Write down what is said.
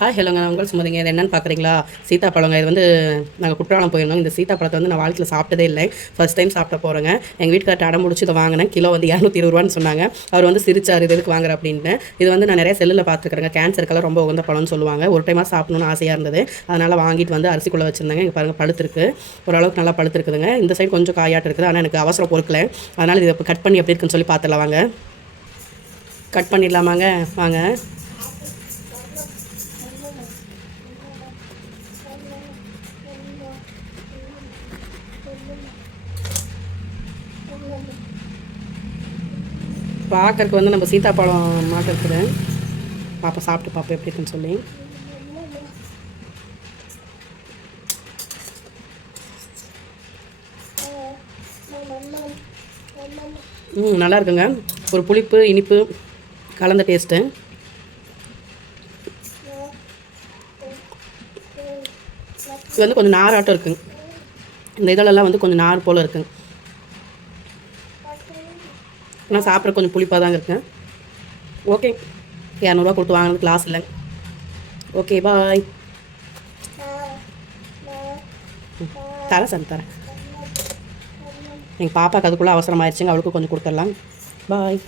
Hi ஹலோங்க, நான் உங்கள் சுமதிங்க. இது என்னென்னு பார்க்குறீங்களா? சீத்தாப்பழங்க. இது வந்து நாங்கள் குற்றாலம் போயிருந்தோம். இந்த சீத்தாப்பழத்தை வந்து நான் வாழ்க்கையில் சாப்பிட்டதே இல்லை. ஃபர்ஸ்ட் டைம் சாப்பிட போகிறேங்க. எங்கள் வீட்டுக்கார்ட்ட அடம் முடிச்சு இதை வாங்கினேன். கிலோ வந்து 220 சொன்னாங்க. அவர் வந்து சிரிச்சார், இது எதுக்கு வாங்குற அப்படின்ட்டு. இது வந்து நான் நிறைய செல்லில் பார்த்துருக்குறேங்க. கேன்சருக்கெல்லாம் ரொம்ப உகந்த பழம்னு சொல்லுவாங்க. ஒரு டைமாக சாப்பிடணும்னு ஆசையாக இருந்தது. அதனால் வாங்கிட்டு வந்து அரிசிக்குள்ளே வச்சுருந்தாங்க. இங்கே பாருங்கள், பழுத்துருக்கு. ஓரளவுக்கு நல்லா பழுத்துருக்குதுங்க. இந்த சைடு கொஞ்சம் காயாட்டு இருக்குது. ஆனால் எனக்கு அவசரம் பொறுக்கல. அதனால் இதை கட் பண்ணி எப்படி இருக்குன்னு சொல்லி பார்த்துடலாம் வாங்க. கட் பண்ணிடலாமாங்க? வாங்க. பார்க்கறதுக்கு வந்து நம்ம சீத்தாப்பழம் மாட்டம் இருக்குது. பாப்பா சாப்பிட்டு பாப்பா எப்படி இருக்குன்னு சொல்லி. நல்லா இருக்குங்க. ஒரு புளிப்பு இனிப்பு கலந்த டேஸ்ட்டு. இது வந்து கொஞ்சம் நாராட்டம் இருக்குங்க. இந்த இதழெல்லாம் வந்து கொஞ்சம் நார் போல் இருக்குங்க. ஆனால் சாப்பிட்ற கொஞ்சம் புளிப்பாக தாங்க இருக்குங்க. ஓகே, 200 கொடுத்து வாங்கினது கிளாஸ் இல்லை. ஓகே, பாய். தரேன் சார், தரேன். எங்கள் பாப்பாவுக்கு அதுக்குள்ளே அவசரமாயிருச்சுங்க. அவளுக்கு கொஞ்சம் கொடுத்துடலாம். பாய்.